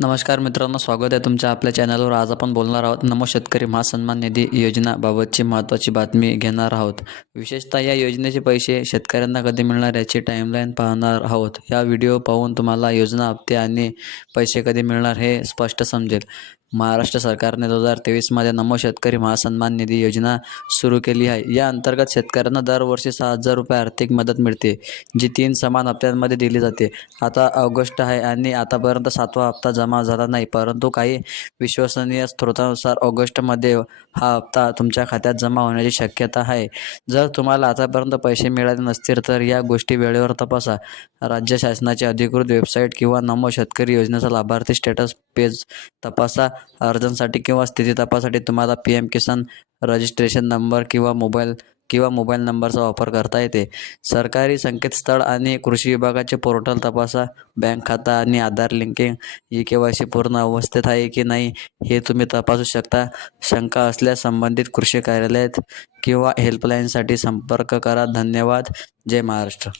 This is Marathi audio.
नमस्कार मित्रांनो स्वागत आहे तुमच्या आपल्या चॅनलवर. आज आपण बोलणार आहोत नमो शेतकरी महासन्मान निधी योजनाबाबतची महत्त्वाची बातमी घेणार आहोत. विशेषतः या योजनेचे पैसे शेतकऱ्यांना कधी मिळणार याची टाईमलाईन पाहणार आहोत. या व्हिडिओ पाहून तुम्हाला योजना हप्ते आणि पैसे कधी मिळणार हे स्पष्ट समजेल. महाराष्ट्र सरकारने दोन हजार तेवीसमध्ये नमो शेतकरी महासन्मान निधी योजना सुरू केली आहे. या अंतर्गत शेतकऱ्यांना दरवर्षी सहा हजार रुपये आर्थिक मदत मिळते जी तीन समान हप्त्यांमध्ये दिली जाते. आता ऑगस्ट आहे आणि आतापर्यंत सातवा हप्ता जमा झाला नाही परंतु काही विश्वसनीय स्रोतानुसार ऑगस्टमध्ये हा हप्ता तुमच्या खात्यात जमा होण्याची शक्यता आहे. जर तुम्हाला आतापर्यंत पैसे मिळाले नसतील तर या गोष्टी वेळेवर तपासा. राज्य शासनाची अधिकृत वेबसाईट किंवा नमो शेतकरी योजनेचा लाभार्थी स्टेटस पेज तपासा. अर्जांसाठी किंवा स्थिती तपासासाठी तुम्हाला P M Kisan registration number किंवा मोबाईल किंवा मोबाईल नंबरचा वापर करता येते. सरकारी संकेतस्थळ आणि कृषी विभागाचे पोर्टल तपासा. बँक खाता आणि Aadhaar linking E K Y C पूर्ण अवस्थेत आहे की नाही हे तुम्ही तपासू शकता. शंका असल्यास संबंधित कृषी कार्यालयात किंवा हेल्पलाईनसाठी संपर्क करा. धन्यवाद. जय महाराष्ट्र.